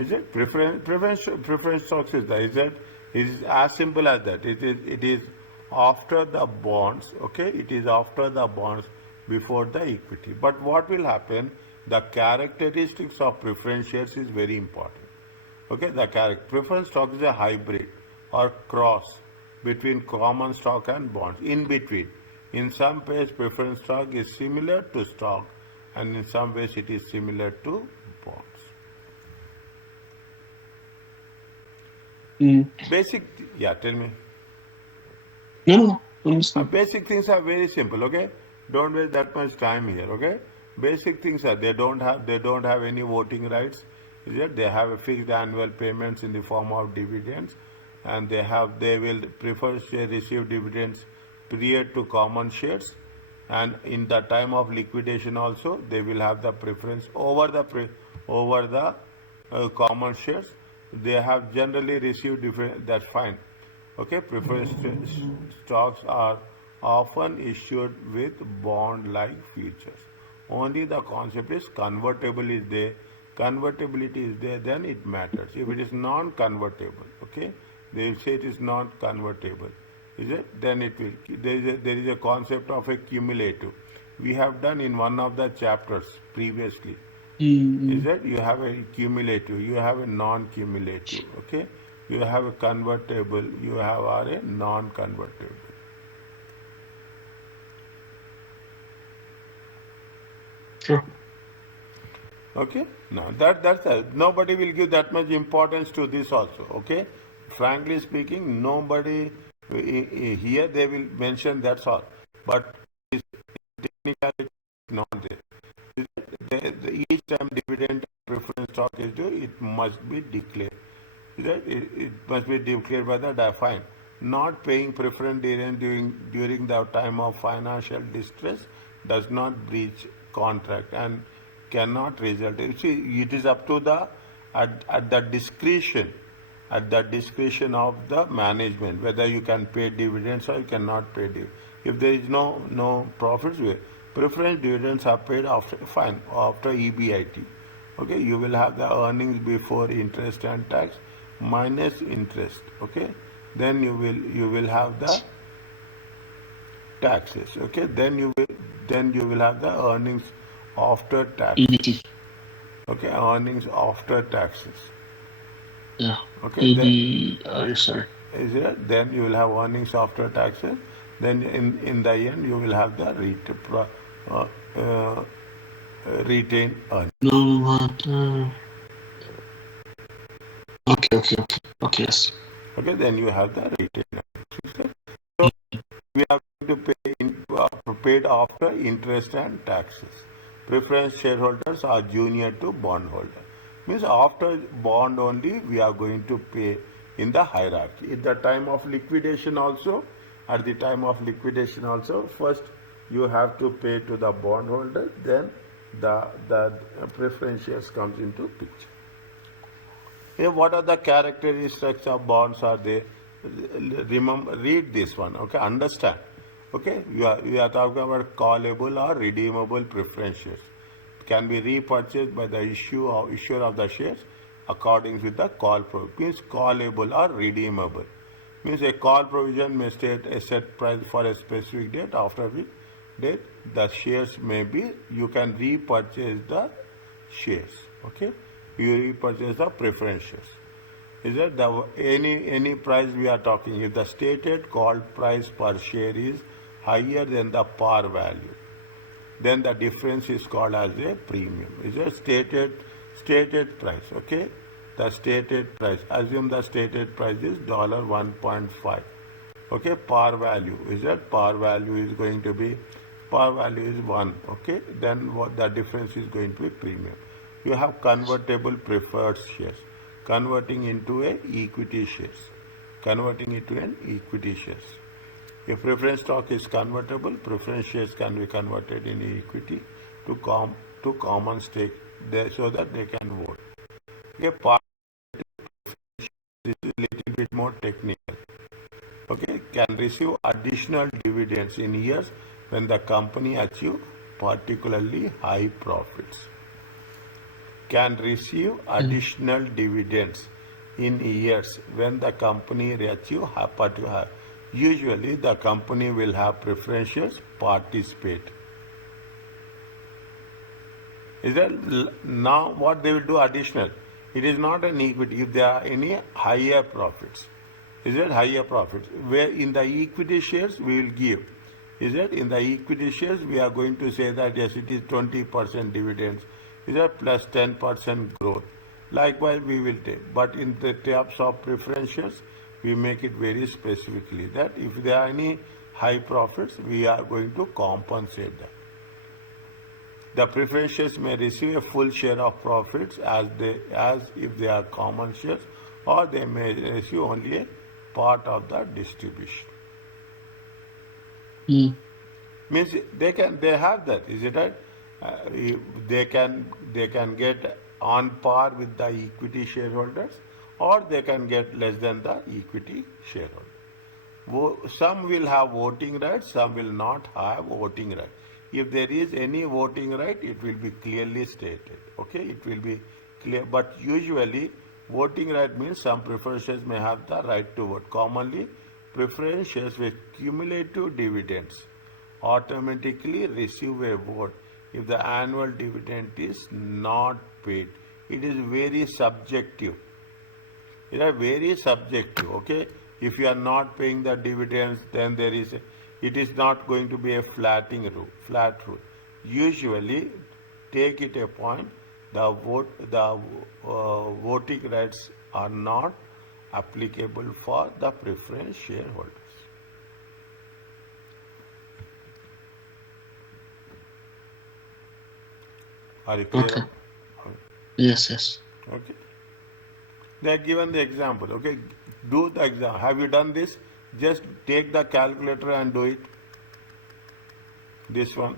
Is it preference stocks is that? It is as simple as that. It is after the bonds. Okay, it is after the bonds before the equity. But what will happen? The characteristics of preference shares is very important. Okay, the preference stock is a hybrid or cross between common stock and bonds. In between, in some ways, preference stock is similar to stock, and in some ways, it is similar to bonds. Basic, yeah, tell me. No, no. Basic things are very simple. Okay, don't waste that much time here. Okay, basic things are they don't have any voting rights. Is it? They have a fixed annual payments in the form of dividends, and they will prefer share receive dividends prior to common shares, and in the time of liquidation also they will have the preference over the common shares. They have generally received different. That's fine. Okay, preferred stocks are often issued with bond-like features. Only the concept is convertibility is there, then it matters. If it is non-convertible, okay, they say it is not convertible, is it? Then it will. There is a concept of a cumulative. We have done in one of the chapters previously. Is that you have a cumulative, you have a non-cumulative, okay? You have a convertible, you have a non-convertible. Sure. Okay? Now that's nobody will give that much importance to this also. Okay? Frankly speaking, nobody here they will mention that's all. But this technicality is not there. Each time dividend preference stock is due, it must be declared. It must be declared by the fine. Not paying preference dividend during the time of financial distress does not breach contract and cannot result. You see, it is up to the at the discretion of the management whether you can pay dividends or you cannot pay dividends. If there is no profits, preference dividends are paid after EBIT. Okay, you will have the earnings before interest and tax minus interest. Okay, then you will have the taxes. Okay, then you will have the earnings after taxes. Okay, earnings after taxes. Yeah. Okay, Sorry. Is it? Then you will have earnings after taxes. Then in the end you will have the retained earnings. No, okay, yes. Okay, then you have the retained earnings. So we have to pay paid after interest and taxes. Preference shareholders are junior to bondholder. Means after bond only we are going to pay in the hierarchy. At the time of liquidation also, first you have to pay to the bondholder, then the preference shares comes into picture. Here, what are the characteristics of bonds are there? Remember, read this one. Okay, understand. Okay, we are talking about callable or redeemable preference shares. Can be repurchased by the issuer of the shares according to the call provision. Means callable or redeemable. Means a call provision may state a set price for a specific date, after which date the shares may be, you can repurchase the shares. Okay, you repurchase the preference shares. Is that any price we are talking? If the stated call price per share is higher than the par value, then the difference is called as a premium. Is a stated price. Okay, the stated price. Assume the stated price is $1.5. Okay, par value is that par value is going to be par value is 1. Okay, then what the difference is going to be premium. You have convertible preferred shares, converting into a equity shares, converting into an equity shares. If preference stock is convertible, preference shares can be converted in equity to common stake there so that they can vote. Okay, part this is a little bit more technical. Okay, can receive additional dividends in years when the company achieve particularly high profits. can receive additional dividends in years when the company achieve particular. Usually, the company will have preferentials participate. Is that now what they will do additional? It is not an equity. If there are any higher profits, is it higher profits? Where in the equity shares we will give. Is it in the equity shares we are going to say that yes, it is 20% dividends. Is that plus 10% growth? Likewise, we will take. But in the terms of preferentials, we make it very specifically that if there are any high profits, we are going to compensate them. The preferentials may receive a full share of profits as if they are common shares, or they may receive only a part of the distribution. Means they have that, is it right? They can get on par with the equity shareholders, or they can get less than the equity shareholder. Some will have voting rights, some will not have voting rights. If there is any voting right, it will be clearly stated. Okay, it will be clear. But usually, voting right means some preferred shares may have the right to vote. Commonly, preferred shares with cumulative dividends automatically receive a vote if the annual dividend is not paid. It is very subjective. It is very subjective. Okay, if you are not paying the dividends, then it is not going to be a flat rule. Usually, take it a point, the voting rights are not applicable for the preference shareholders. Are you clear? Okay. Yes. Okay. They are given the example. Okay, do the example. Have you done this? Just take the calculator and do it. This one.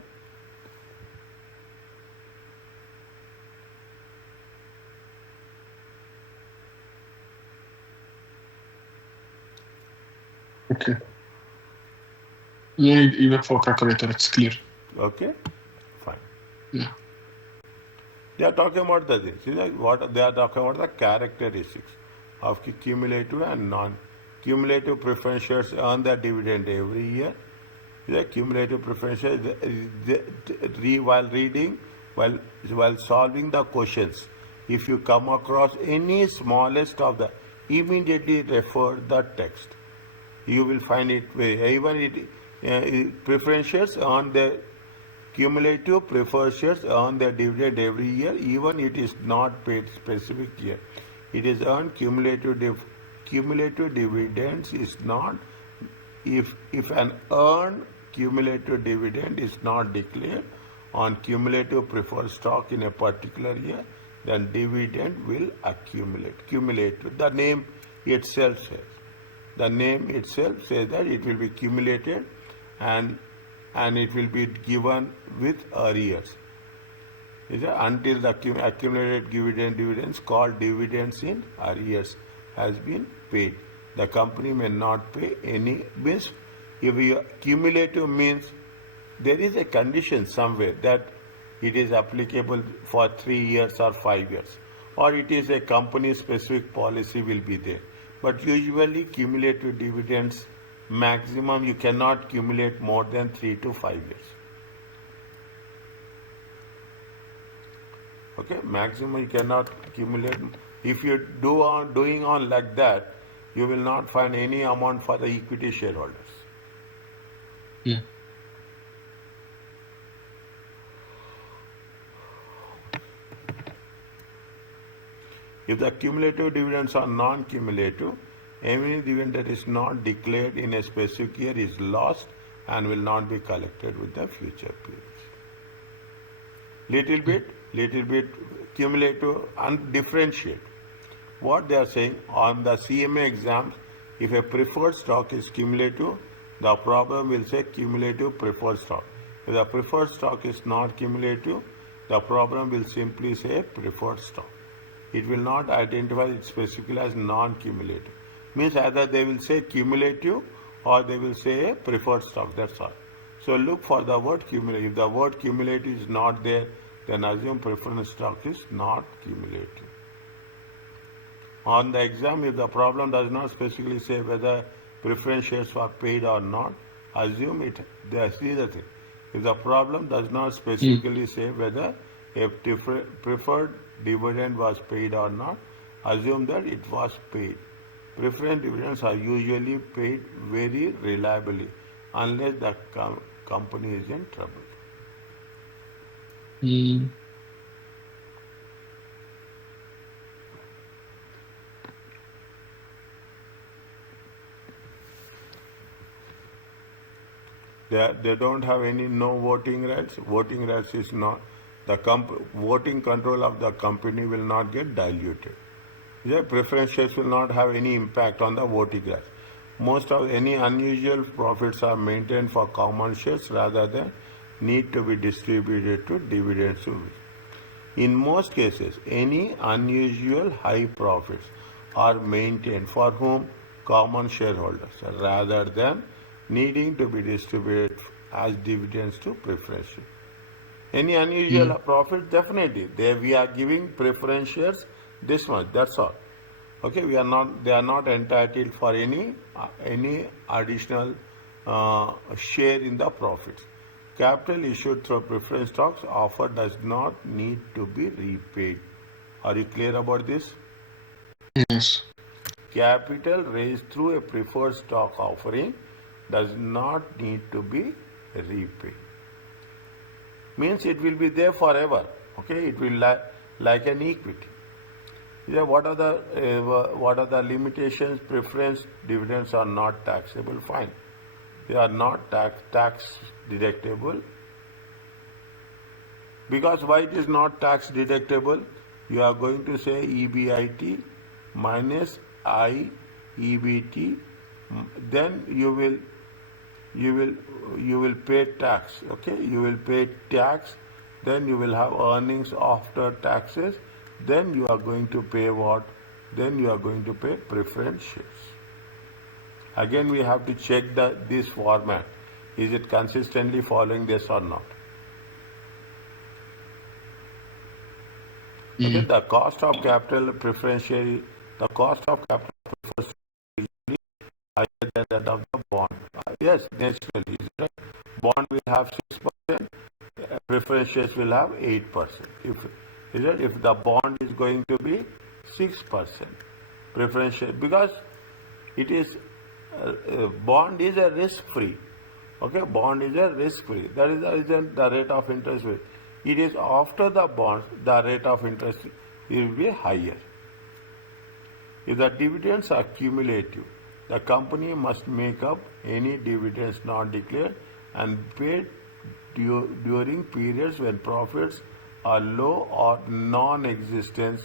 Okay. Yeah, even for calculator, it's clear. Okay, fine. Yeah. They are talking about what they are talking about the characteristics of cumulative and non-cumulative preference shares earn their dividend every year. The cumulative preference shares, while solving the questions, if you come across any smallest of the, immediately refer the text. You will find it even preference shares earn their cumulative preferred shares earn their dividend every year, even it is not paid specific year. It is earned cumulative dividends is not, if an earned cumulative dividend is not declared on cumulative preferred stock in a particular year, then dividend will accumulate. Cumulative, the name itself says. The name itself says that it will be cumulated and it will be given with arrears. Until the accumulated dividends called dividends in arrears has been paid. The company may not pay any. Means if cumulative means there is a condition somewhere that it is applicable for 3 years or 5 years, or it is a company specific policy will be there. But usually cumulative dividends maximum you cannot accumulate more than 3 to 5 years. Okay, maximum you cannot accumulate. If you doing on like that, you will not find any amount for the equity shareholders. Yeah. If the cumulative dividends are non-cumulative, any dividend that is not declared in a specific year is lost and will not be collected with the future periods. Little bit cumulative and differentiate. What they are saying on the CMA exams, if a preferred stock is cumulative, the problem will say cumulative preferred stock. If the preferred stock is not cumulative, the problem will simply say preferred stock. It will not identify it specifically as non-cumulative. Means either they will say cumulative or they will say preferred stock, that's all. So look for the word cumulative. If the word cumulative is not there, then assume preference stock is not cumulative. On the exam, if the problem does not specifically say whether preference shares were paid or not, assume it. See the thing. If the problem does not specifically say whether a preferred dividend was paid or not, assume that it was paid. Preferred dividends are usually paid very reliably unless the company is in trouble. Mm. They don't have any no voting rights. Voting rights is not the voting control of the company will not get diluted. The preference shares will not have any impact on the voting rights. Most of any unusual profits are maintained for common shares rather than need to be distributed to dividends. In most cases, any unusual high profits are maintained for whom? Common shareholders, rather than needing to be distributed as dividends to preference shares. Any unusual profit, definitely, we are giving preference shares this much, that's all. Okay, they are not entitled for any additional share in the profits. Capital issued through preference stocks offer does not need to be repaid. Are you clear about this? Yes. Capital raised through a preferred stock offering does not need to be repaid. Means it will be there forever. Okay, it will like an equity. Yeah, what are the limitations? Preference dividends are not taxable. Fine, they are not tax deductible. Because why it is not tax deductible? You are going to say EBIT minus I EBT, then you will pay tax. Okay, you will pay tax, then you will have earnings after taxes, then you are going to pay what? Then you are going to pay preference shares. Again, we have to check this format. Is it consistently following this or not? Okay, the cost of capital preference share, the cost of capital preference is usually higher than that of the bond. Yes, naturally. Right? Bond will have 6%, preference shares will have 8%. If the bond is going to be 6%, preference share, because it is bond is a risk free. Okay, bond is a risk free. That is the reason the rate of interest rate. It is after the bond, the rate of interest will be higher. If the dividends are cumulative, the company must make up any dividends not declared and paid during periods when profits are low or non-existent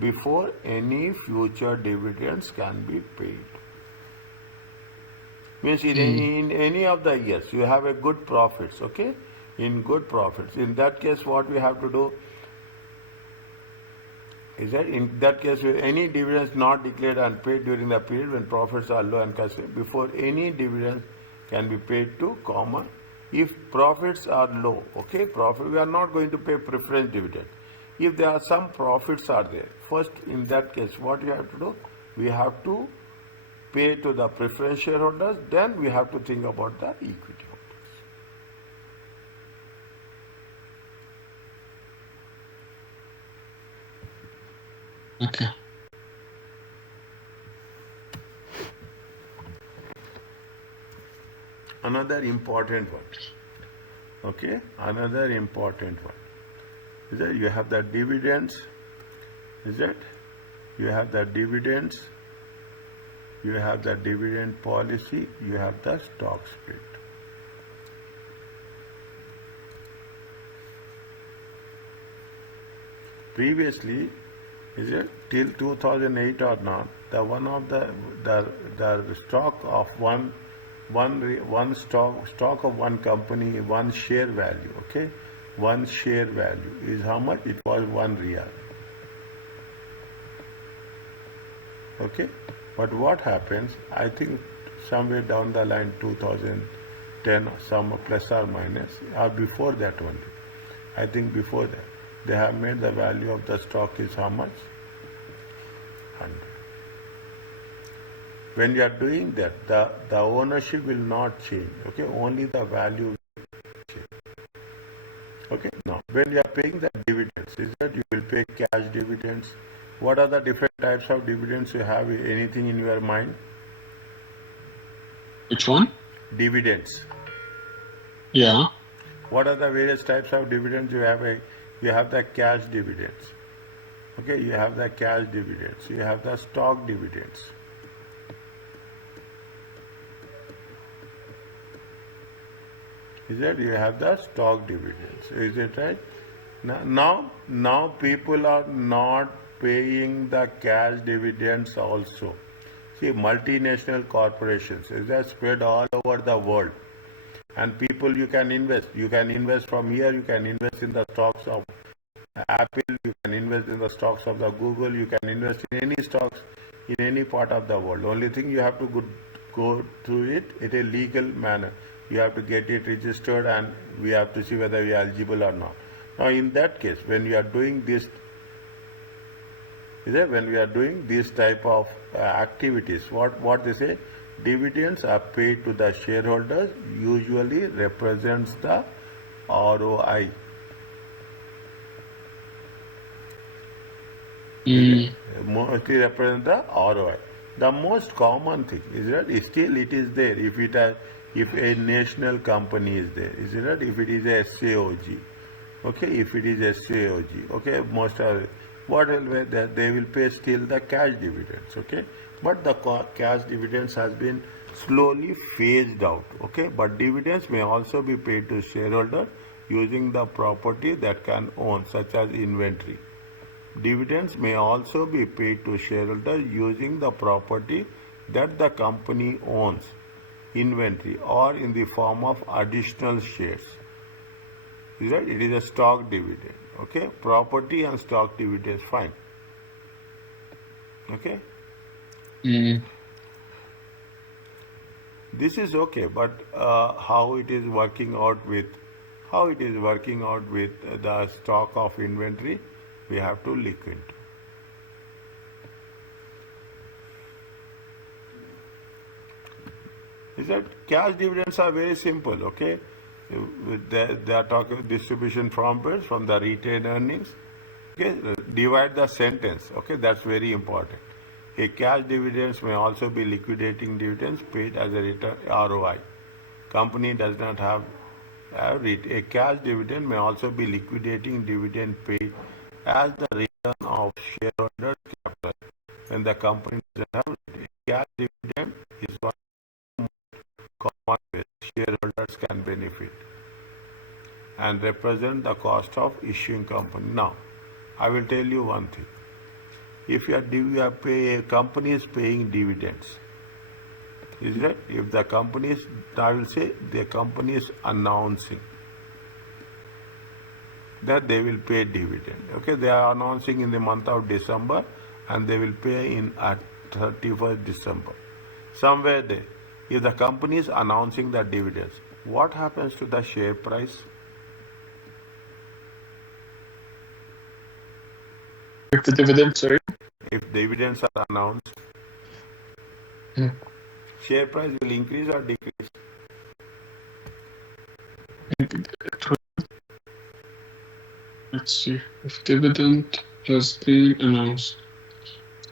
before any future dividends can be paid. Means in any of the years you have a good profits, okay? In good profits. In that case, what we have to do is that in that case, any dividends not declared and paid during the period when profits are low and cash before any dividends can be paid to common. If profits are low, okay, we are not going to pay preference dividend. If there are some profits are there, first in that case, what we have to do? We have to pay to the preference shareholders, then we have to think about the equity holders. Okay. Another important one. Okay, another important one is that you have the dividends. Is that you have the dividends? You have the dividend policy. You have the stock split. Previously, is it till 2008 or not? The one of the stock of one stock of one company, one share value. Okay, one share value is how much? It was 1 real. Okay, but what happens? I think somewhere down the line, 2010, some plus or minus, or before that only. I think before that. They have made the value of the stock is how much? 100. When you are doing that, the ownership will not change. Okay, only the value will change. Okay, now when you are paying the dividends, is that you will pay cash dividends? What are the different types of dividends you have? Anything in your mind? Which one? Dividends. Yeah. What are the various types of dividends you have? You have the cash dividends. Okay, you have the cash dividends. You have the stock dividends. Is that you have the stock dividends? Is it right? Now people are not paying the cash dividends also. See, multinational corporations is that spread all over the world, and people you can invest. You can invest from here. You can invest in the stocks of Apple. You can invest in the stocks of the Google. You can invest in any stocks in any part of the world. Only thing you have to go through it in a legal manner. You have to get it registered, and we have to see whether you are eligible or not. Now, in that case, when you are doing this, when we are doing this type of activities, what they say, dividends are paid to the shareholders. Usually represents the ROI. Mostly represent the ROI. The most common thing is that still it is there if a national company is there, is it right? If it is a SAOG, okay, if it is a SAOG, okay, most of what will be that they will pay still the cash dividends, okay, but the cash dividends has been slowly phased out, okay, but dividends may also be paid to shareholder using the property that can own, such as inventory. Dividends may also be paid to shareholders using the property that the company owns, inventory, or in the form of additional shares. It is a stock dividend. Okay, property and stock dividends, fine. Okay, Mm. this is okay, but how it is working out with the stock of inventory, we have to look into. Is that cash dividends are very simple, okay? They are talking distribution from the retained earnings. Okay, divide the sentence. Okay, that's very important. A cash dividends may also be liquidating dividends paid as a return ROI. Company does not have a cash dividend may also be liquidating dividend paid as the return of shareholder capital when the company doesn't have it. A cash dividend is one common way shareholders can benefit and represent the cost of issuing company. Now, I will tell you one thing. If a company is paying dividends, is that if the company is, I will say the company is announcing that they will pay dividend. Okay, they are announcing in the month of December and they will pay at 31st December. Somewhere there, if the company is announcing the dividends, what happens to the share price? If the dividend, sorry. If dividends are announced, Mm. share price will increase or decrease? Let's see. If dividend has been announced,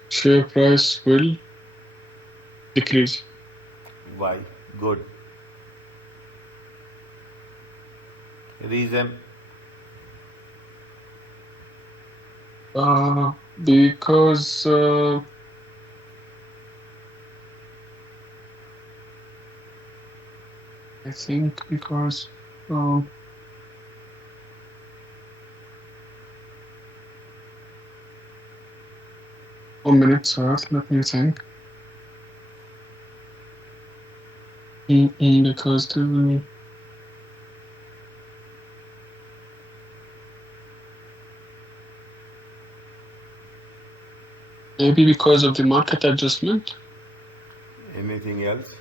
share price will decrease. Why? Good. Reason? Because I think because 1 minute, sir. Let me think. Because maybe because of the market adjustment. Anything else?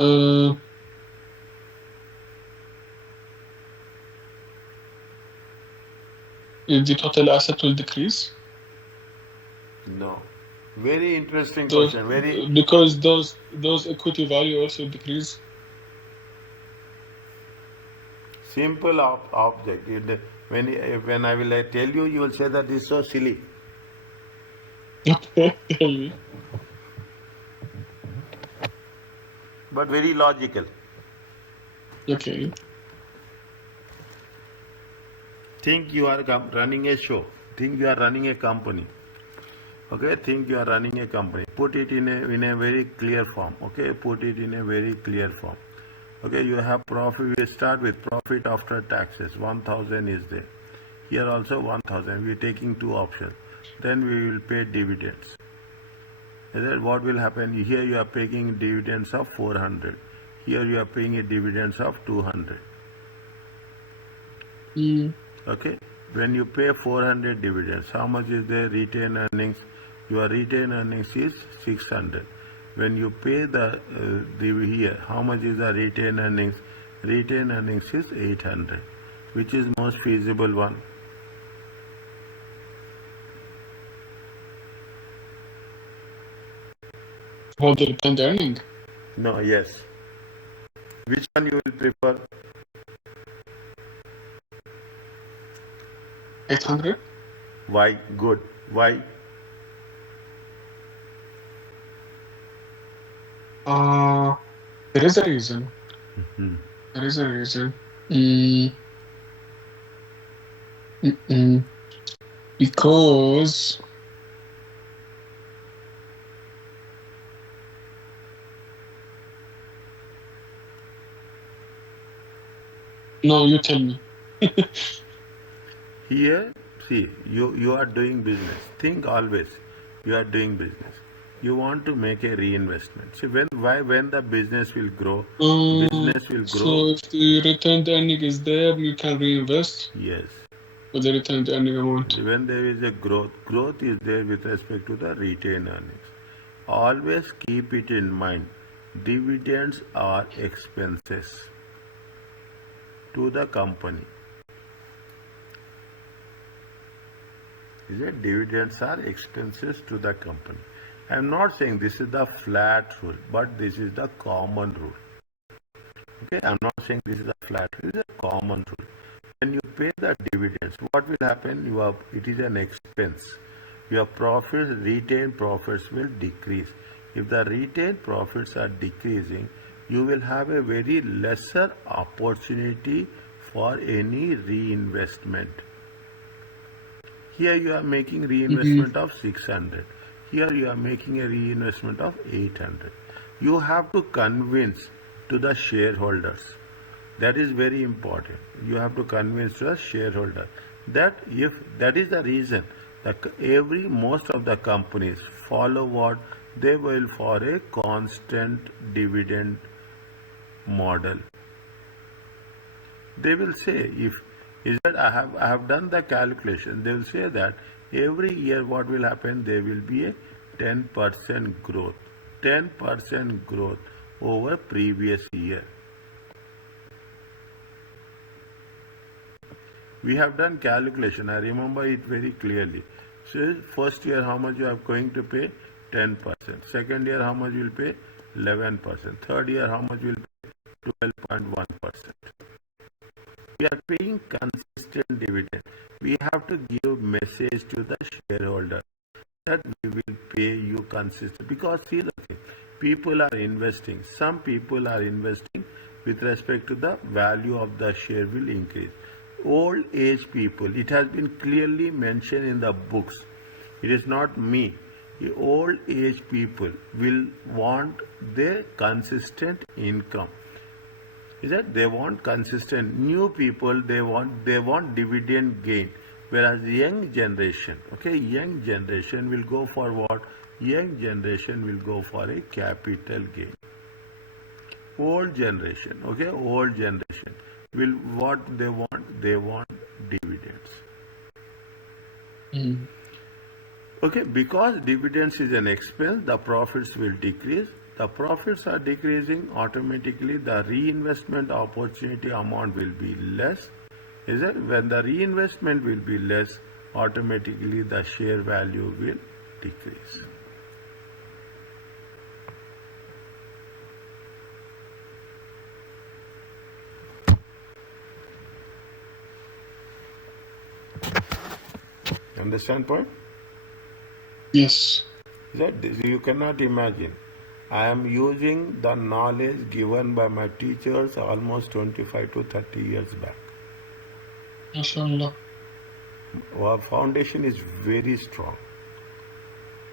Uh, the total asset will decrease. No. Very interesting Those question. Very because those equity value also decrease. simple object. When I will tell you, you will say that this is so silly. Okay, tell me. But very logical. Okay. Think you are running a show. Think you are running a company. Okay, think you are running a company. Put it in a very clear form. Okay, put it in a very clear form. Okay, you have profit. We start with profit after taxes. 1,000 is there. Here also 1,000. We are taking two options. Then we will pay dividends. Is that what will happen? Here you are paying dividends of 400. Here you are paying a dividends of 200. Mm. Okay, when you pay 400 dividends, how much is the retained earnings? Your retained earnings is 600. When you pay the here, how much is the retained earnings? Retained earnings is 800. Which is most feasible one? Hold the retained earning. No, yes. Which one you will prefer? 800. Why? Good. Why? There is a reason. There is a reason. Mm, because no, you tell me. Here, see, you are doing business. Think always, you are doing business. You want to make a reinvestment. See, when the business will grow, business will grow. So if the retained earning is there, you can reinvest Yes. with the retained earning amount. When there is a growth is there with respect to the retained earnings. Always keep it in mind. Dividends are expenses to the company. Is it? Dividends are expenses to the company. I am not saying this is the flat rule, but this is the common rule. Okay, I am not saying this is a flat rule, this is a common rule. When you pay the dividends, what will happen? It is an expense. Your profits, retained profits will decrease. If the retained profits are decreasing, you will have a very lesser opportunity for any reinvestment. Here you are making reinvestment of 600. Here you are making a reinvestment of 800. You have to convince to the shareholders. That is very important. You have to convince the shareholder that if that is the reason that most of the companies follow what they will for a constant dividend model. They will say if is that I have done the calculation. They will say that every year what will happen? There will be a 10% growth. 10% growth over previous year. We have done calculation. I remember it very clearly. So first year how much you are going to pay? 10%. Second year how much you will pay? 11%. Third year how much you will pay? 12.1%. We are paying consistent dividend. We have to give message to the shareholder that we will pay you consistent. Because see the thing, people are investing. Some people are investing with respect to the value of the share will increase. Old age people, it has been clearly mentioned in the books. It is not me. The old age people will want their consistent income. Is that they want consistent. New people they want dividend gain, whereas young generation, okay, young generation will go for what? Young generation will go for a capital gain. Old generation, okay, old generation will what they want? They want dividends. Okay, because dividends is an expense, the profits will decrease, the profits are decreasing, automatically the reinvestment opportunity amount will be less. Is it? When the reinvestment will be less, automatically the share value will decrease. Understand point? Yes. That you cannot imagine. I am using the knowledge given by my teachers almost 25 to 30 years back. MashaAllah. Our foundation is very strong,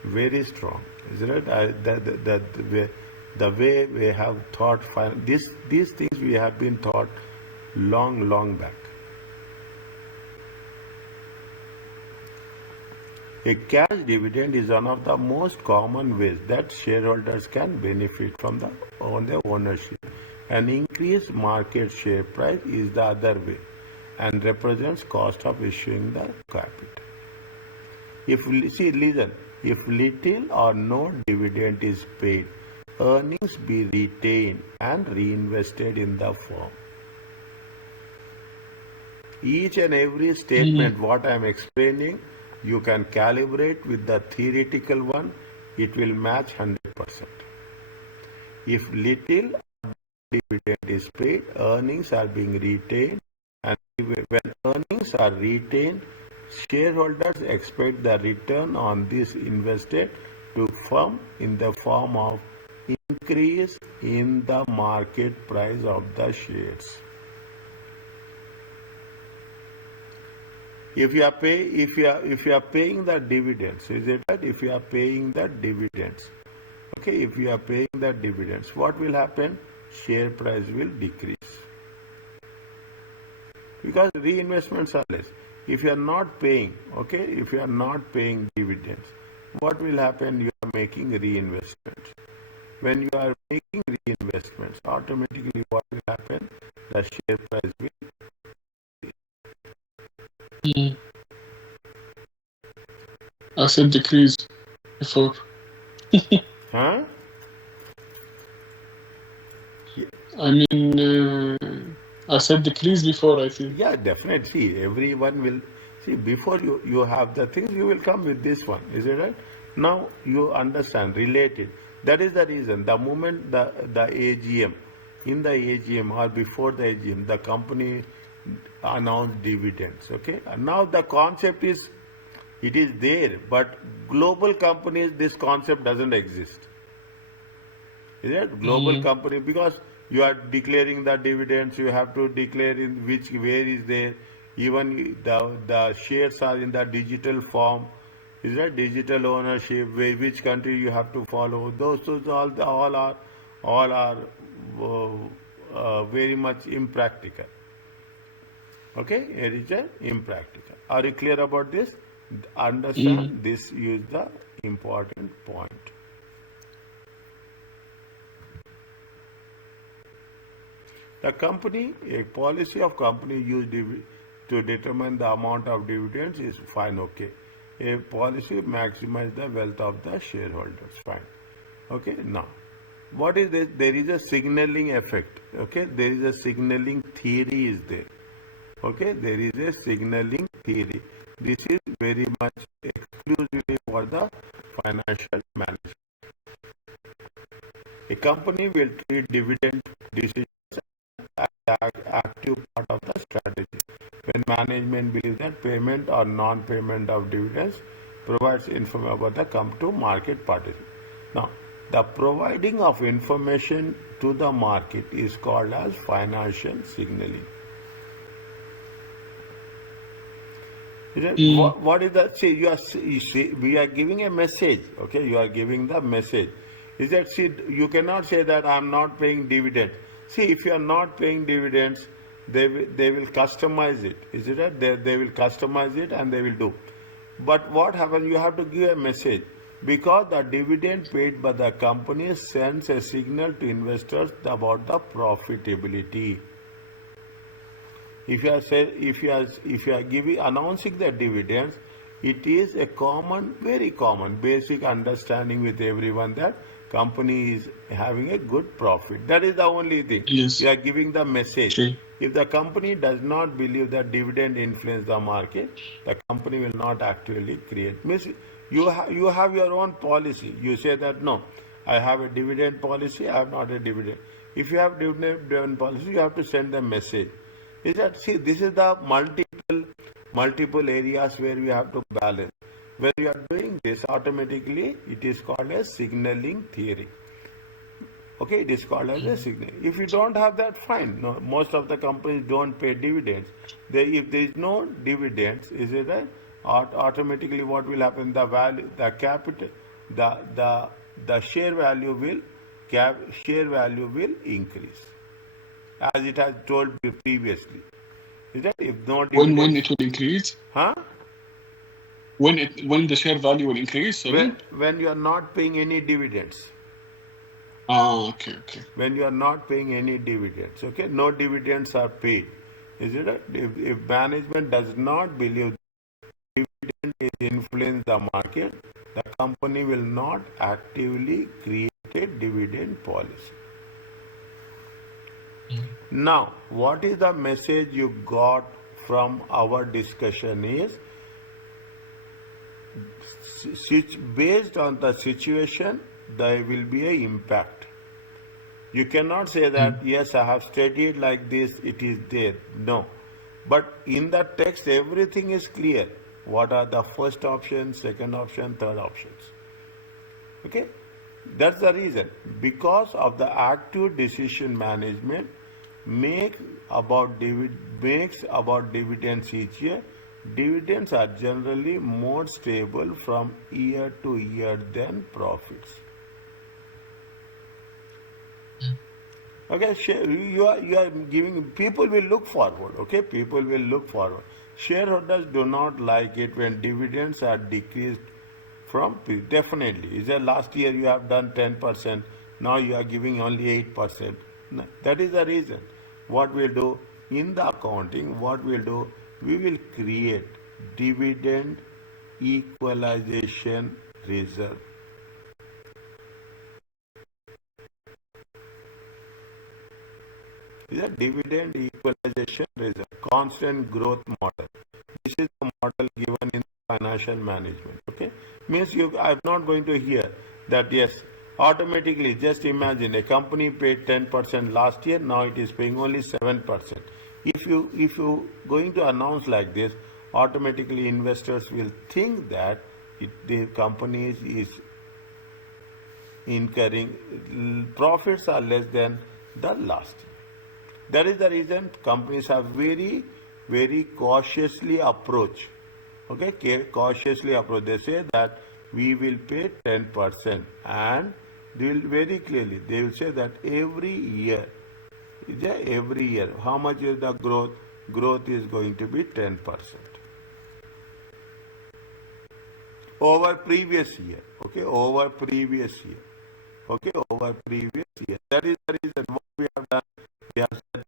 very strong. Is it? The way we have taught, these things we have been taught long, long back. A cash dividend is one of the most common ways that shareholders can benefit from their ownership. An increased market share price is the other way and represents cost of issuing the capital. If little or no dividend is paid, earnings be retained and reinvested in the firm. Each and every statement, what I am explaining, you can calibrate with the theoretical one, it will match 100%. If little dividend is paid, earnings are being retained, and when earnings are retained, shareholders expect the return on this invested to firm in the form of increase in the market price of the shares. If you are paying the dividends, is it right? If you are paying the dividends, okay, if you are paying the dividends, what will happen? Share price will decrease because reinvestments are less. If you are not paying, okay, if you are not paying dividends, what will happen? You are making reinvestments. When you are making reinvestments, automatically what will happen? The share price will. I said decrease before. Huh? I mean, I said decrease before, I think. Yeah, definitely. Everyone will see before you have the things, you will come with this one. Is it right? Now you understand, related. That is the reason. The moment the AGM, in the AGM or before the AGM, the company announced dividends. Okay. And now the concept is, it is there, but global companies, this concept doesn't exist. Is it? Global company, because you are declaring the dividends, you have to declare in where is there. Even the shares are in the digital form. Is that digital ownership? Which country you have to follow? Those all are very much impractical. Okay, it is impractical. Are you clear about this? Understand this is the important point. The company, a policy of company used to determine the amount of dividends is fine, okay. A policy maximize the wealth of the shareholders, fine. Okay, now, what is this? There is a signaling effect, okay. There is a signaling theory is there, okay. There is a signaling theory. This is very much exclusively for the financial management. A company will treat dividend decisions as the active part of the strategy. When management believes that payment or non-payment of dividends provides information about the to market participants. Now, the providing of information to the market is called as financial signaling. What is that? See, we are giving a message. Okay, you are giving the message. Is that, see, you cannot say that I am not paying dividend. See, if you are not paying dividends, they will customize it. Is it right? They will customize it and they will do. But what happens? You have to give a message, because the dividend paid by the company sends a signal to investors about the profitability. If you are giving announcing the dividends, it is a common, very common, basic understanding with everyone that company is having a good profit. That is the only thing. Yes. You are giving the message. True. If the company does not believe that dividend influence the market, the company will not actually create. Means you have your own policy. You say that no, I have a dividend policy, I have not a dividend. If you have dividend policy, you have to send a message. Is that, see, this is the multiple areas where we have to balance. When you are doing this, automatically it is called as signaling theory. Okay, it is called as a signal. If you don't have that, fine. No, most of the companies don't pay dividends. If there is no dividends, is it right? Automatically, what will happen? The value, the capital, the share value will increase, as it has told previously. Is that if no When dividends, it will increase? huh? When the share value will increase, sorry? When you are not paying any dividends. Ah, okay. When you are not paying any dividends, okay, no dividends are paid. Is it if management does not believe dividend is influence the market, the company will not actively create a dividend policy. Now, what is the message you got from our discussion is based on the situation, there will be an impact. You cannot say that, yes, I have studied like this, it is there. No. But in the text, everything is clear. What are the first option, second option, third options? Okay? That's the reason. Because of the active decision management makes about dividends each year, dividends are generally more stable from year to year than profits. Okay, you are giving, people will look forward. Okay, people will look forward. Shareholders do not like it when dividends are decreased from, definitely. Is that last year you have done 10%, now you are giving only 8%. No, that is the reason. What we'll do in the accounting, we will create dividend equalization reserve. Is a dividend equalization reserve, constant growth model. This is the model given in financial management. Okay, means I'm not going to hear that yes, automatically. Just imagine a company paid 10% last year, now it is paying only 7%. If you going to announce like this, automatically investors will think that the company is incurring profits are less than the last year. That is the reason companies have very cautiously approach. Okay, cautiously approach. They say that we will pay 10%, and they will very clearly, they will say that every year, how much is the growth? Growth is going to be 10% over previous year. Okay, over previous year. Okay, over previous year. That is the reason what we have done. We have said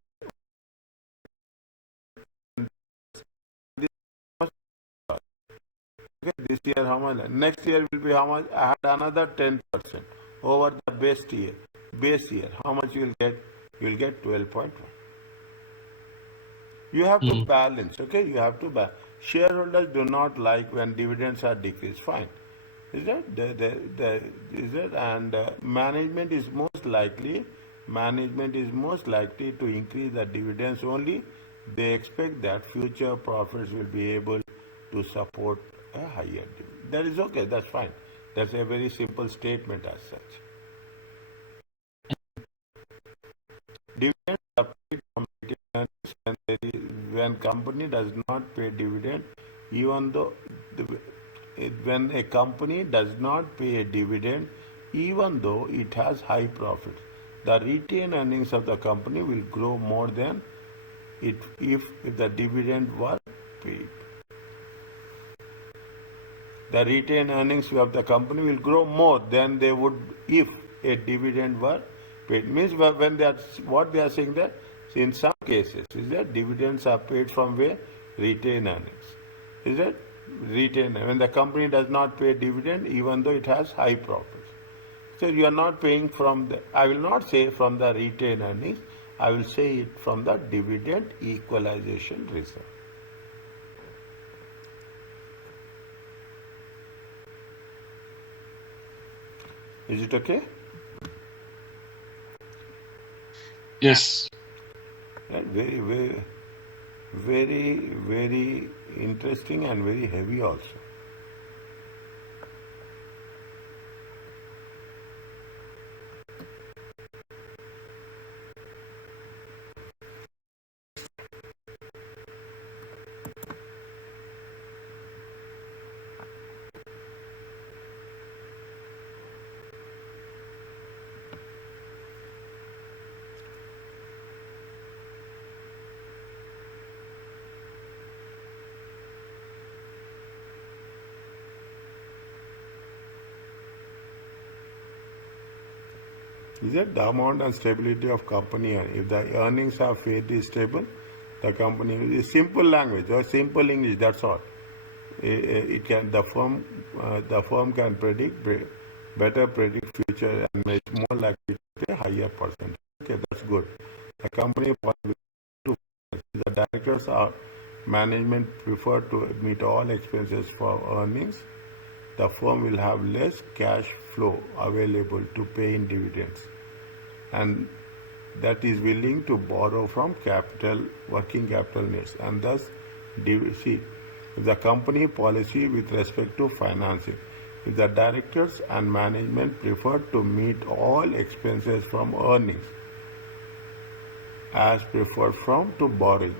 okay, this year how much? Next year will be how much? I had another 10% over the best year. Base year, how much you will get? You will get 12.1. You have to balance. Okay, you have to balance. Shareholders do not like when dividends are decreased. Fine. Is that is it? And management is most likely to increase the dividends only. They expect that future profits will be able to support a higher dividend. That is okay. That's fine. That's a very simple statement as such. Dividends are paid from when company does not pay dividend, even though when a company does not pay a dividend, even though it has high profits, the retained earnings of the company will grow more than it if the dividend were paid. The retained earnings of the company will grow more than they would if a dividend were paid. Means when they are, what they are saying that in some cases is that dividends are paid from where? Retained earnings. Is that retained when the company does not pay dividend even though it has high profits. So you are not paying from the, I will not say from the retained earnings, I will say it from the dividend equalization reserve. Is it okay? Yes. Right? Very interesting and very heavy also. Is that the amount and stability of company? If the earnings are fairly stable, the company is simple language or simple English. That's all. It can the firm can better predict future and is more likely to pay higher percentage. Okay, that's good. The company to the directors or management prefer to meet all expenses for earnings. The firm will have less cash flow available to pay in dividends, and that is willing to borrow from capital working capital needs, and thus see the company policy with respect to financing. If the directors and management prefer to meet all expenses from earnings as preferred from to borrowing,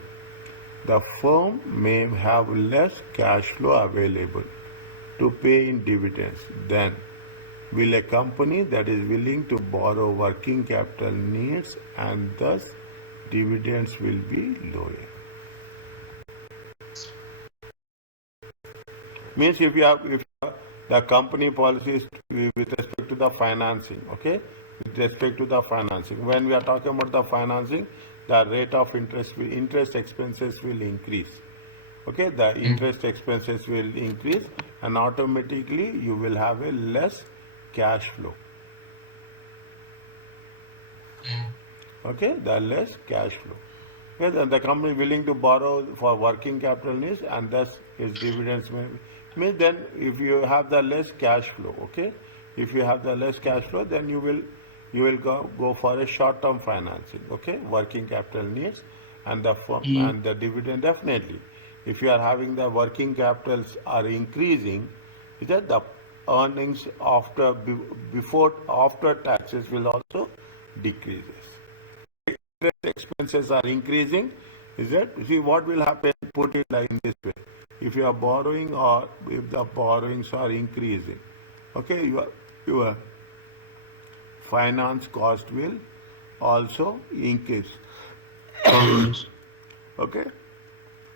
the firm may have less cash flow available to pay in dividends than will a company that is willing to borrow working capital needs, and thus dividends will be lower. Means if the company policy is with respect to the financing, okay, with respect to the financing. When we are talking about the financing, the rate of interest expenses will increase. Okay, the interest expenses will increase, and automatically you will have a less cash flow. Okay, the less cash flow. Yes, and the company willing to borrow for working capital needs, and thus its dividends may means then if you have the less cash flow, okay, if you have the less cash flow, then you will go for a short term financing, okay, working capital needs, and the firm Mm. and the dividend definitely. If you are having the working capitals are increasing, is that the earnings before after taxes will also decreases. Interest expenses are increasing, is that, see what will happen, put it like in this way. If you are borrowing or if the borrowings are increasing, okay, your finance cost will also increase. Yes. Okay,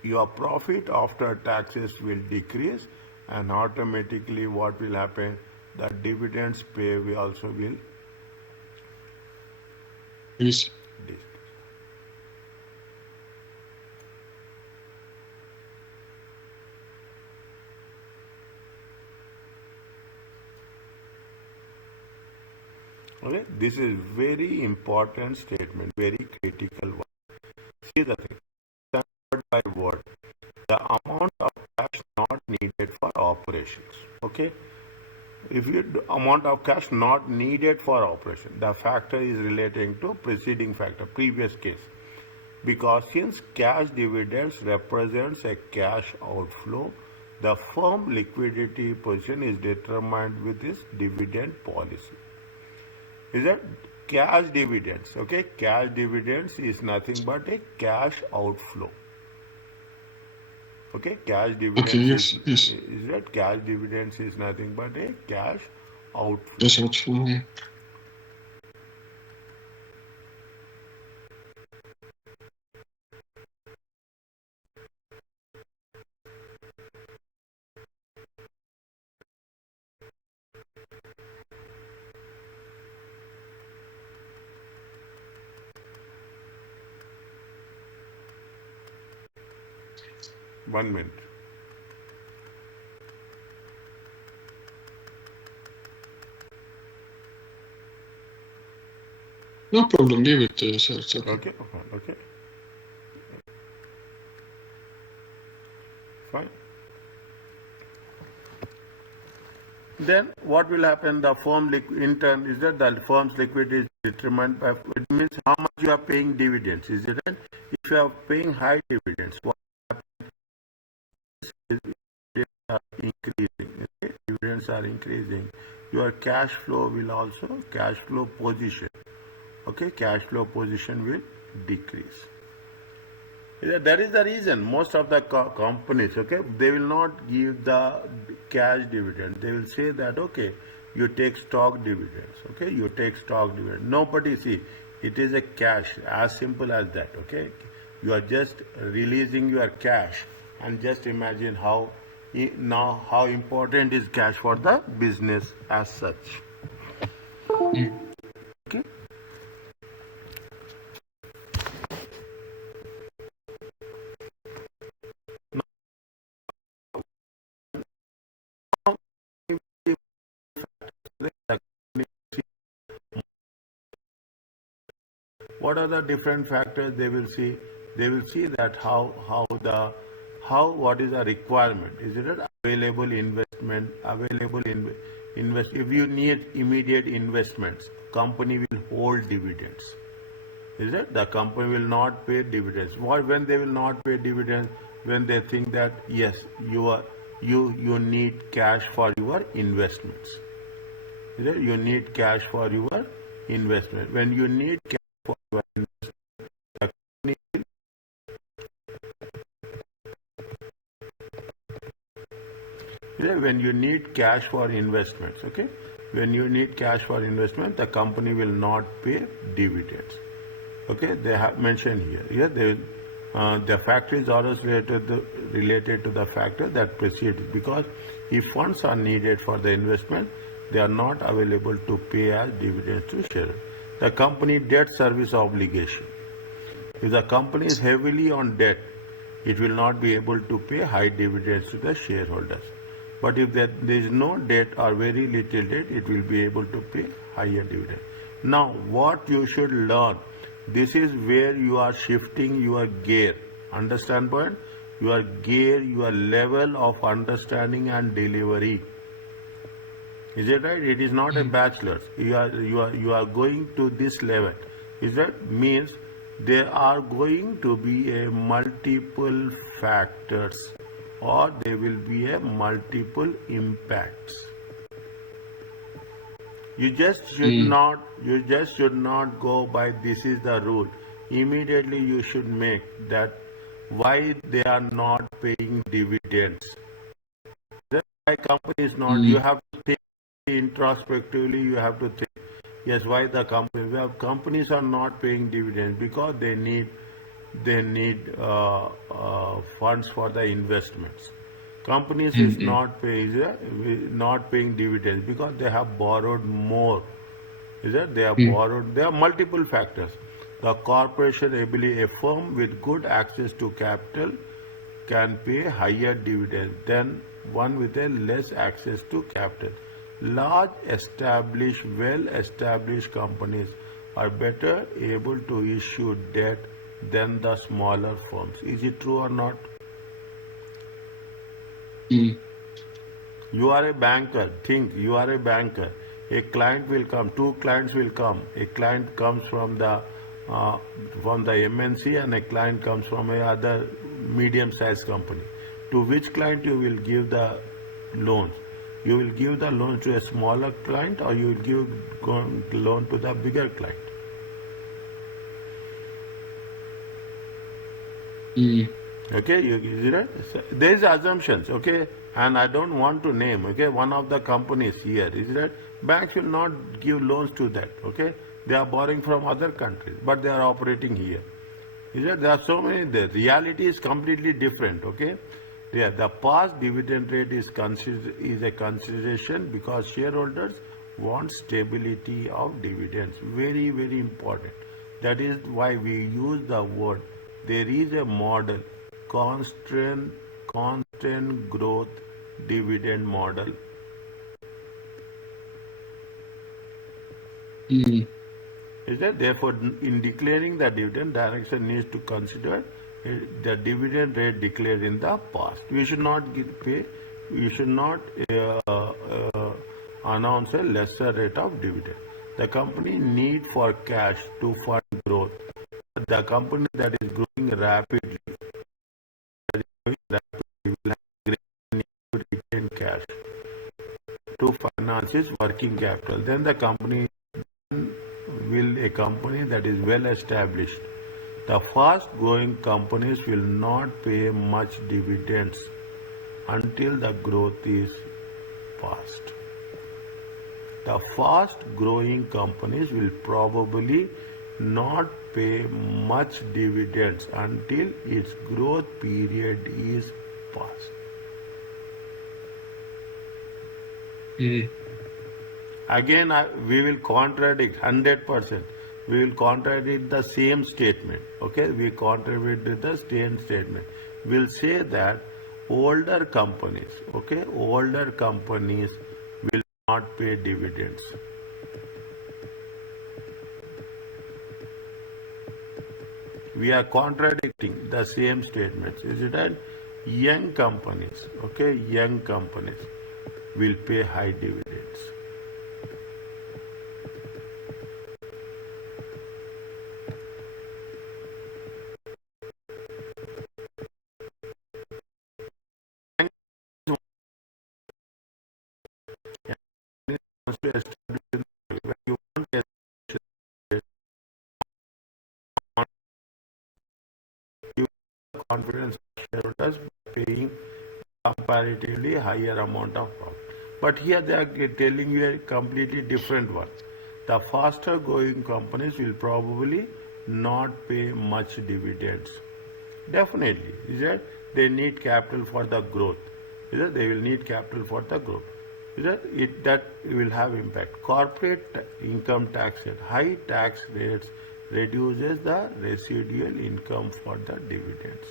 your profit after taxes will decrease, and automatically what will happen, the dividends pay will also will Yes. decrease. Okay, this is very important statement, very critical one. See the thing, word by word, the amount of cash not needed for operations. Okay, if you amount of cash not needed for operation, the factor is relating to preceding factor, previous case, because since cash dividends represents a cash outflow, the firm liquidity position is determined with this dividend policy. Is that cash dividends? Okay, cash dividends is nothing but a cash outflow. Okay, cash Okay. dividends Yes. Yes. is that cash dividends is nothing but a cash outflow. Yes. Absolutely. 1 minute. No problem. Leave it, sir. It's okay. Okay, okay, fine. Then what will happen? The firm in turn is that the firm's liquidity is determined by, it means how much you are paying dividends. Is it right? If you are paying high dividends, what is dividends are increasing. Okay? Dividends are increasing. Your cash flow will also, cash flow position. Okay, cash flow position will decrease. Yeah, that is the reason most of the companies, okay, they will not give the cash dividend. They will say that, okay, you take stock dividends, okay, you take stock dividend. Nobody see, it is a cash, as simple as that, okay. You are just releasing your cash, and just imagine how now how important is cash for the business as such. Mm. Okay. What are the different factors they will see? They will see that how what is the requirement? Is it an available investment? Invest. If you need immediate investments, company will hold dividends. Is it? The company will not pay dividends. What when they will not pay dividends? When they think that yes, you need cash for your investments. Is it? You need cash for your investment. When you need cash for your investment, the company when you need cash for investments, okay? When you need cash for investment, the company will not pay dividends. Okay, they have mentioned here. Yeah, the factor is always related to the factor that precedes because if funds are needed for the investment, they are not available to pay as dividends to shareholders. The company debt service obligation. If the company is heavily on debt, it will not be able to pay high dividends to the shareholders. But if there is no debt or very little debt, it will be able to pay higher dividend. Now, what you should learn, this is where you are shifting your gear. Understand point? Your gear, your level of understanding and delivery. Is it right? It is not a bachelor's. You are going to this level. Is that means there are going to be a multiple factors or there will be a multiple impacts. You just should not go by this is the rule. Immediately you should make that why they are not paying dividends. That's why company is not. You have to think introspectively. You have to think. Yes, why the companies are not paying dividends because they need funds for the investments. Companies is not paying dividends because they have borrowed more. Is that they have borrowed? There are multiple factors. The corporation ability, a firm with good access to capital can pay higher dividends than one with a less access to capital. Large established, well-established companies are better able to issue debt than the smaller firms. Is it true or not? You are a banker. Think you are a banker. A client will come. Two clients will come. A client comes from the MNC and a client comes from a other medium-sized company. To which client you will give the loans? You will give the loan to a smaller client or you will give loan to the bigger client? Okay, there is assumptions, okay, and I don't want to name, okay, one of the companies here is that banks will not give loans to that, okay, they are borrowing from other countries, but they are operating here. Is that there are so many, the reality is completely different, okay. Yeah, the past dividend rate is a consideration because shareholders want stability of dividends. Very, very important. That is why we use the word. There is a model, constant growth dividend model. Is that therefore in declaring the dividend, director needs to consider the dividend rate declared in the past. We should not pay. We should not announce a lesser rate of dividend. The company need for cash to fund growth. The company that is growing rapidly, will have great need to retain cash to finance its working capital. Then the company will a company that is well established. The fast growing companies will not pay much dividends until the growth is fast. The fast growing companies will probably not pay much dividends until its growth period is past. Again, we will contradict 100%. We will contradict the same statement. Okay, we contradict the same statement. We'll say that older companies, okay, older companies will not pay dividends. We are contradicting the same statements. Is it that young companies, okay, young companies will pay high dividends. Confidence of shareholders paying comparatively higher amount of profit. But here they are telling you a completely different one. The faster growing companies will probably not pay much dividends. Definitely, is that they need capital for the growth. Is that they will need capital for the growth. Is that will have impact. Corporate income tax rate, high tax rates reduces the residual income for the dividends.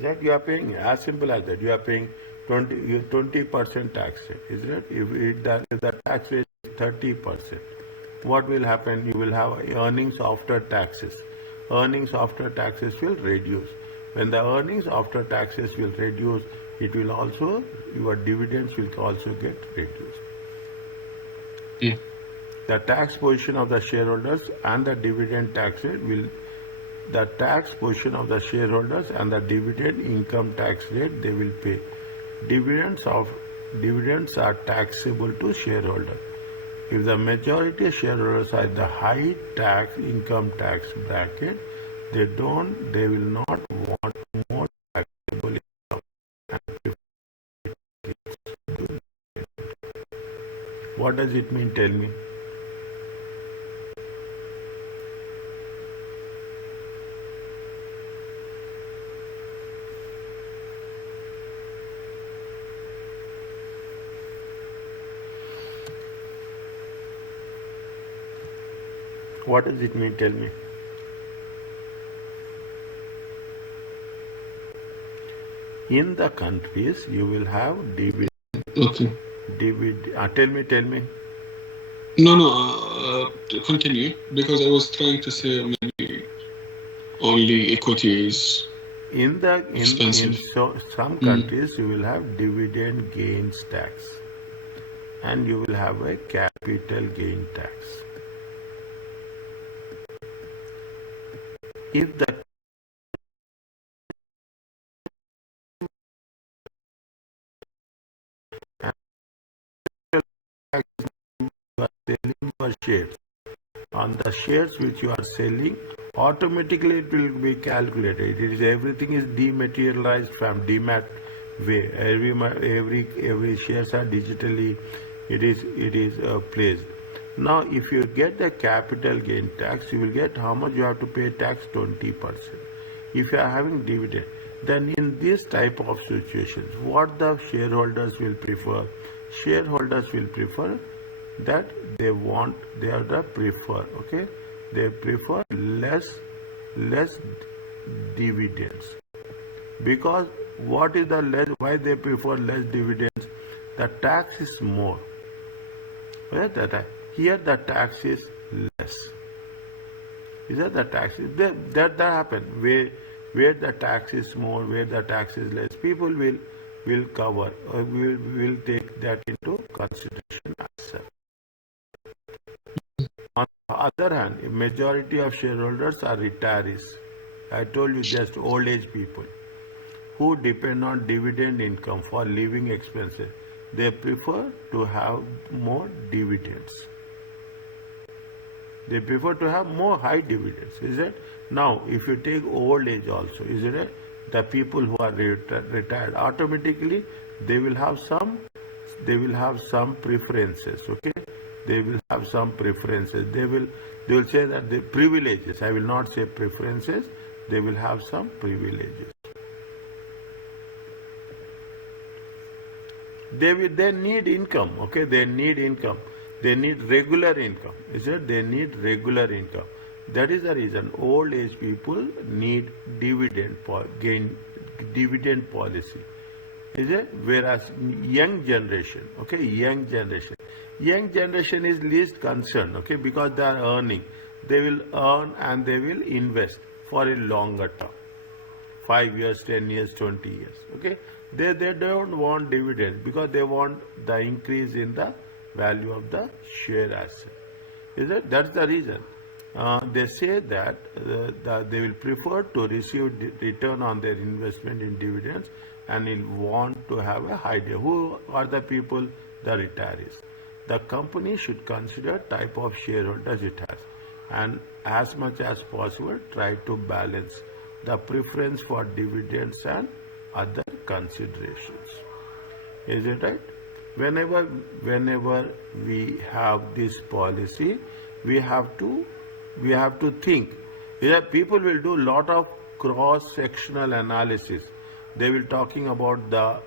That you are paying as simple as that. You are paying 20% tax rate. Is it? If the tax rate is 30%, what will happen? You will have earnings after taxes. Earnings after taxes will reduce. When the earnings after taxes will reduce, it will also your dividends will also get reduced. The tax position of the shareholders and the dividend tax rate will the tax position of the shareholders and the dividend income tax rate they will pay. Dividends are taxable to shareholders. If the majority of shareholders are in the high tax income tax bracket, they will not want more taxable income. What does it mean? Tell me. What does it mean? Tell me. In the countries, you will have dividend. Okay. Tell me. No, continue, because I was trying to say maybe only equity is expensive. Some countries you will have dividend gains tax, and you will have a capital gain tax. If the selling your shares on the shares which you are selling, automatically it will be calculated. Everything is dematerialized from demat way. Every shares are digitally placed. Now, if you get the capital gain tax, you will get how much you have to pay tax, 20%. If you are having dividend, then in this type of situations, what the shareholders will prefer? Shareholders will prefer that they are the prefer, okay? They prefer less dividends. Because what is the less, why they prefer less dividends? The tax is more. Here the tax is less. Is that the tax? That happen where the tax is more, where the tax is less. People will cover or will take that into consideration as such. On the other hand, a majority of shareholders are retirees. I told you, just old age people who depend on dividend income for living expenses. They prefer to have more dividends. They prefer to have more high dividends, is it? Now, if you take old age also, is it? The people who are retired, automatically they will have some preferences, okay? They will have some preferences. They will say that the privileges. I will not say preferences. They will have some privileges. They need income, okay? They need income. They need regular income. Is it? They need regular income. That is the reason old age people need dividend policy. Is it? Whereas young generation is least concerned, okay? Because they are earning. They will earn and they will invest for a longer term. 5 years, 10 years, 20 years, okay? They don't want dividends because they want the increase in the value of the share asset. Is it? That's the reason. They say that they will prefer to receive return on their investment in dividends and will want to have a high dividend. Who are the people? The retirees. The company should consider type of shareholders it has and as much as possible try to balance the preference for dividends and other considerations. Is it right? Whenever we have this policy, we have to think. People will do lot of cross-sectional analysis. They will talk about the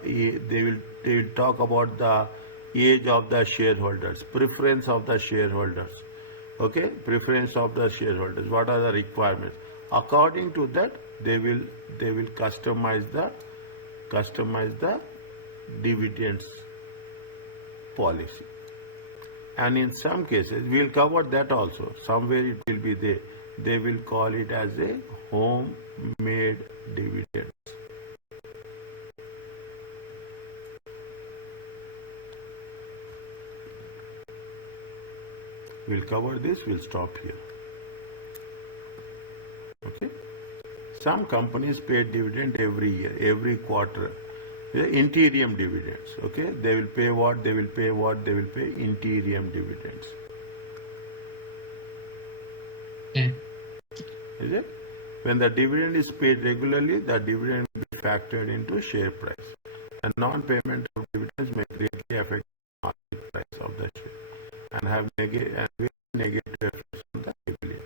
age of the shareholders, preference of the shareholders. Okay, preference of the shareholders. What are the requirements? According to that, they will customize the dividends policy. And in some cases, we will cover that also. Somewhere it will be there. They will call it as a homemade dividends. We'll cover this. We'll stop here. Okay. Some companies pay dividend every year, every quarter. Interim dividends. Okay. They will pay what? They will pay what? They will pay interim dividends. Is it? When the dividend is paid regularly, the dividend will be factored into share price. And non-payment of dividends may greatly affect the market price of the share and have negative effects on the ability.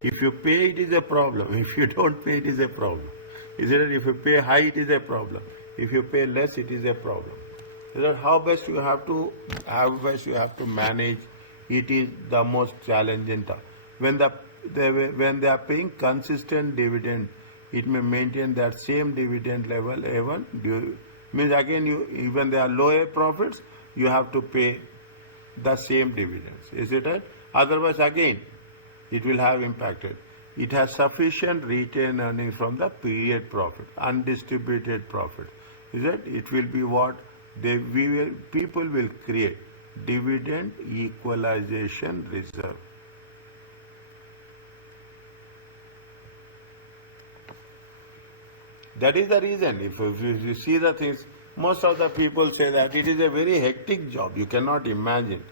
If you pay, it is a problem. If you don't pay, it is a problem. Is it? If you pay high, it is a problem. If you pay less, it is a problem. Is that how best you have to manage? It is the most challenging time. When they are paying consistent dividend, it may maintain that same dividend level even means again even there are lower profits, you have to pay the same dividends. Is it right? Otherwise again it will have impacted. It has sufficient retained earnings from the period profit, undistributed profit. Is it? It will be what people will create dividend equalization reserve. That is the reason. If you see the things, most of the people say that it is a very hectic job. You cannot imagine.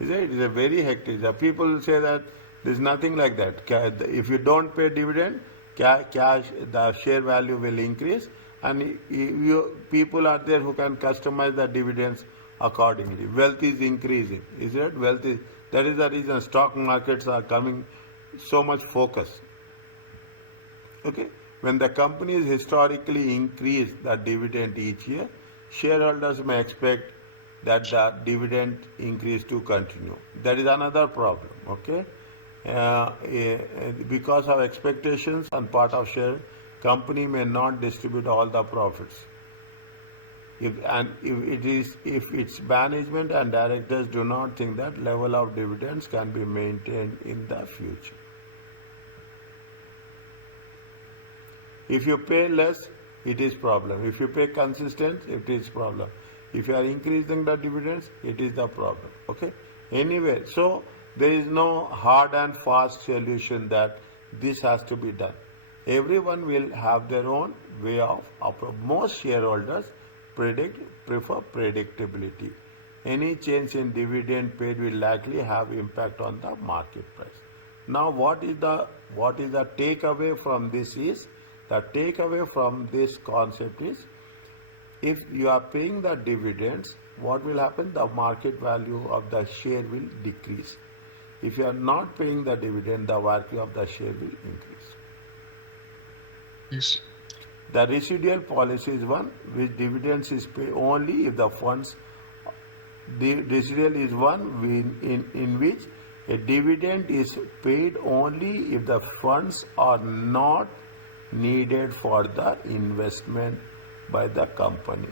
Is it? It is a very hectic. The people say that there is nothing like that. If you don't pay dividend, cash, the share value will increase, and people are there who can customize the dividends accordingly. Wealth is increasing. Is it? That is the reason stock markets are coming so much focus. Okay. When the companies historically increase the dividend each year, shareholders may expect that the dividend increase to continue. That is another problem. Okay. Because of expectations on part of share, company may not distribute all the profits. If its management and directors do not think that level of dividends can be maintained in the future. If you pay less, it is problem. If you pay consistent, it is problem. If you are increasing the dividends, it is the problem. Okay? Anyway, so there is no hard and fast solution that this has to be done. Everyone will have their own way of approach. Most shareholders prefer predictability. Any change in dividend paid will likely have impact on the market price. Now, what is the takeaway from this is, the takeaway from this concept is, if you are paying the dividends, what will happen? The market value of the share will decrease. If you are not paying the dividend, the value of the share will increase. Yes. The residual policy is one which dividends is paid only if the funds. The residual is one in which a dividend is paid only if the funds are not needed for the investment by the company.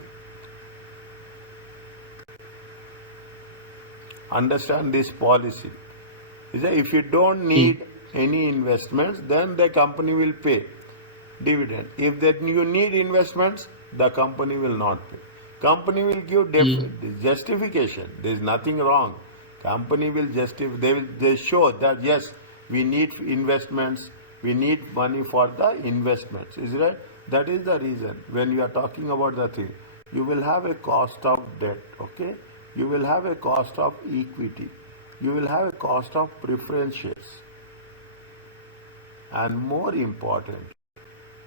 Understand this policy. Is that if you don't need any investments, then the company will pay dividend. If that you need investments, the company will not pay. Company will give justification. There is nothing wrong. Company will justify. They show that yes, we need investments. We need money for the investments. Is right? That is the reason. When you are talking about the thing, you will have a cost of debt. Okay, you will have a cost of equity. You will have a cost of preference shares. And more important,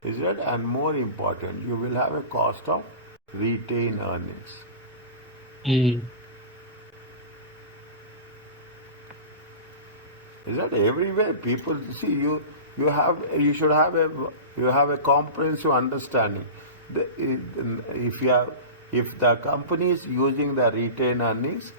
is it? And more important, you will have a cost of retained earnings. Is that everywhere? People see you should have a comprehensive understanding. If the company is using the retained earnings,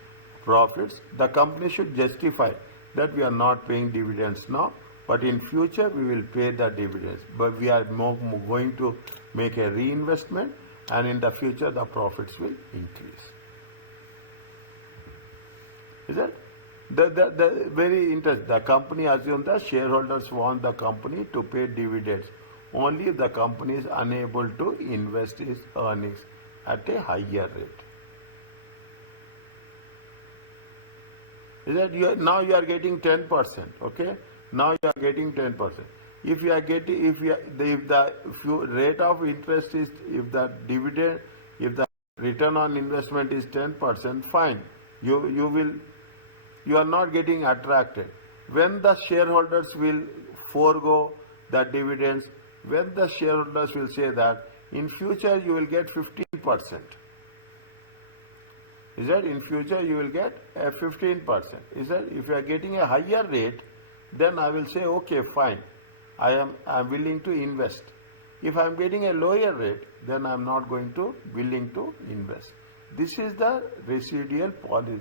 profits, the company should justify that we are not paying dividends now, but in future we will pay the dividends. But we are going to make a reinvestment, and in the future the profits will increase. Is that? The very interesting. The company assumes the shareholders want the company to pay dividends only if the company is unable to invest its earnings at a higher rate. Is that now you are getting 10%? Okay, now you are getting 10%. If you are getting, if the rate of interest is, if the return on investment is 10%, fine. You are not getting attracted. When the shareholders will forego the dividends, when the shareholders will say that in future you will get 15%. Is that in future you will get a 15%? Is that if you are getting a higher rate, then I will say okay, fine, I am willing to invest. If I am getting a lower rate, then I am not willing to invest. This is the residual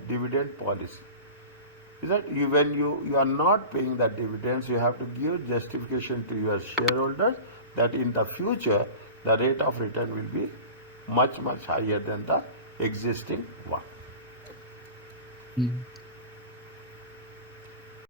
dividend policy. Is that when you are not paying the dividends, you have to give justification to your shareholders that in the future the rate of return will be much higher than the existing one.